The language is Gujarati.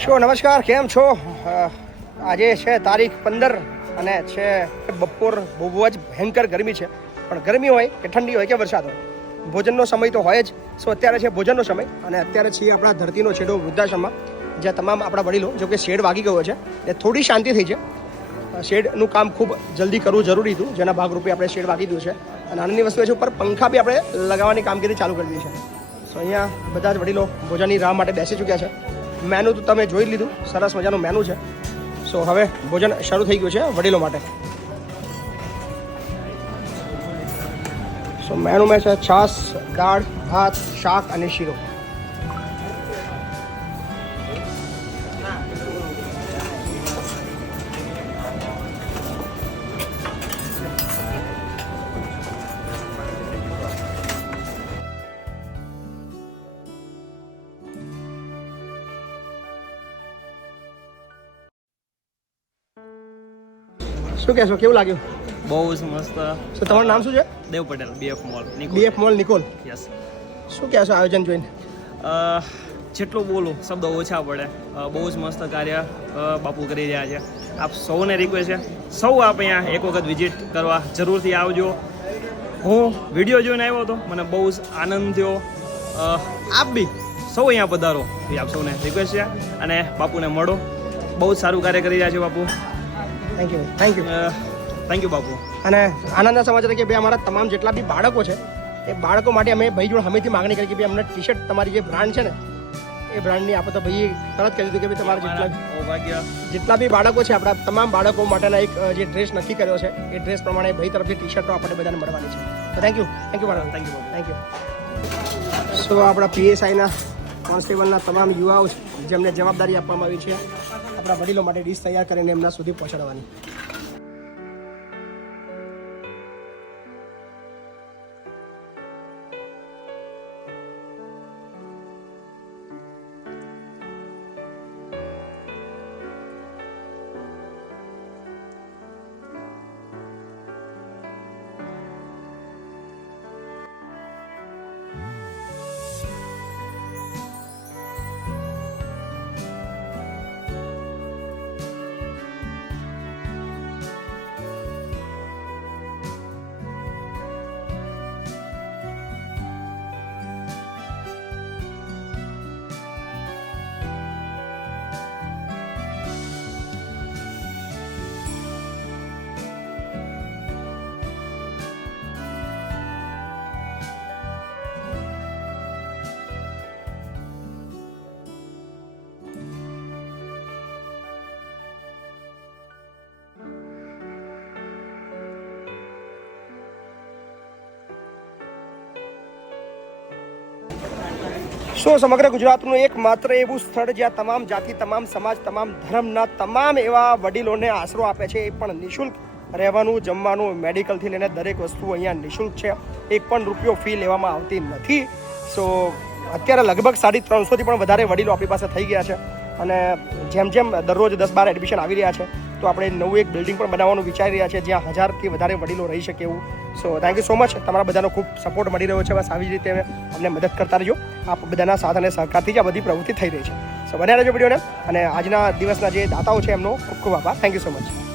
નમસ્કાર, કેમ છો? આજે છે તારીખ 15 અને છે બપોર. બહુ જ ભયંકર ગરમી છે, પણ ગરમી હોય કે ઠંડી હોય કે વરસાદ હોય, ભોજનનો સમય તો હોય જ. સો અત્યારે છે ભોજનનો સમય અને અત્યારે છીએ આપણા ધરતીનો છેડો વૃદ્ધાશ્રમમાં, જ્યાં તમામ આપણા વડીલો, જો કે શેડ વાગી ગયો છે એ થોડી શાંતિ થઈ છે. શેડનું કામ ખૂબ જલ્દી કરવું જરૂરી હતું, જેના ભાગરૂપે આપણે શેડ વાગી દીધું છે. અને આનંદની વસ્તુ છે, ઉપર પંખા બી આપણે લગાવવાની કામગીરી ચાલુ કરી દીધી છે. સો અહીંયા બધા જ વડીલો ભોજનની રાહ માટે બેસી ચૂક્યા છે. મેનુ તો તમે જોઈ લીધું, સરસ મજાનું મેનુ છે. સો હવે ભોજન શરૂ થઈ ગયું છે વડીલો માટે. સો મેનુમાં છે છાશ, દાળ, ભાત, શાક અને શીરો. શું કહેશો, કેવું લાગ્યું? બહુ જ મસ્ત. તો તમારું નામ શું છે? Dev Patel, BF mall. BF mall Nikol. Yes. શું કહેશો આયોજન જોઈને? જેટલું બોલું શબ્દો ઓછા પડે. બહુ જ મસ્ત કાર્ય બાપુ કરી રહ્યા છે. આપ સૌને રિક્વેસ્ટ છે, સૌ આપ અહીંયા એક વખત વિઝિટ કરવા જરૂરથી આવજો. હું વિડીયો જોઈને આવ્યો હતો, મને બહુ જ આનંદ થયો. આપ બી સૌ અહીંયા પધારો, એ આપ સૌને રિક્વેસ્ટ છે. અને બાપુને મળો, બહુ જ સારું કાર્ય કરી રહ્યા છે બાપુ. Thank you, thank you, thank you બાપુ. અને આનંદના સમાચાર કે ભાઈ અમારા તમામ જેટલા બી બાળકો છે, એ બાળકો માટે અમે ભાઈ જોડે હમેથી માગણી કરી કે ભાઈ અમને ટી શર્ટ, તમારી જે બ્રાન્ડ છે ને એ બ્રાન્ડની આપો. તો ભાઈ તરત કહી દીધું કે ભાઈ તમારા જેટલા બી બાળકો છે, આપણા તમામ બાળકો માટેના એક જે ડ્રેસ નક્કી કર્યો છે, એ ડ્રેસ પ્રમાણે ભાઈ તરફથી ટી શર્ટો આપણને બધાને મળવાની છે. તો થેન્ક યુ બાળક, થેન્ક યુ, થેન્ક યુ. સો આપણા PSIના કોન્સ્ટેબલના તમામ યુવાઓ છે, જેમને જવાબદારી આપવામાં આવી છે આપણા વડીલો માટે ડીશ તૈયાર કરીને એમના સુધી પહોંચાડવાની. શું સમગ્ર ગુજરાતનું એકમાત્ર એવું સ્થળ જ્યાં તમામ જાતિ, તમામ સમાજ, તમામ ધર્મના તમામ એવા વડીલોને આશરો આપે છે, એ પણ નિઃશુલ્ક રહેવાનું, જમવાનું, મેડિકલથી લઈને દરેક વસ્તુ અહીંયા નિઃશુલ્ક છે. એક પણ રૂપિયો ફી લેવામાં આવતી નથી. સો અત્યારે લગભગ 350થી પણ વધારે વડીલો આપણી પાસે થઈ ગયા છે. અને જેમ જેમ દરરોજ 10-12 એડમિશન આવી રહ્યા છે, તો આપણે નવું એક બિલ્ડિંગ પણ બનાવવાનું વિચારી રહ્યા છે, જ્યાં 1000થી વધારે વડીલો રહી શકે એવું. So thank you so much. તમારા બધાનો ખૂબ સપોર્ટ મળી રહ્યો છે. બસ આવી જ રીતે અમને મદદ કરતા રહેજો. આપ બધાના સાથ અને સહકારથી જ આ બધી પ્રવૃત્તિ થઈ રહી છે. સો બન્યા રહેજો વિડીયોને. અને આજના દિવસના જે દાતાઓ છે એમનો ખૂબ ખૂબ આભાર. Thank you so much.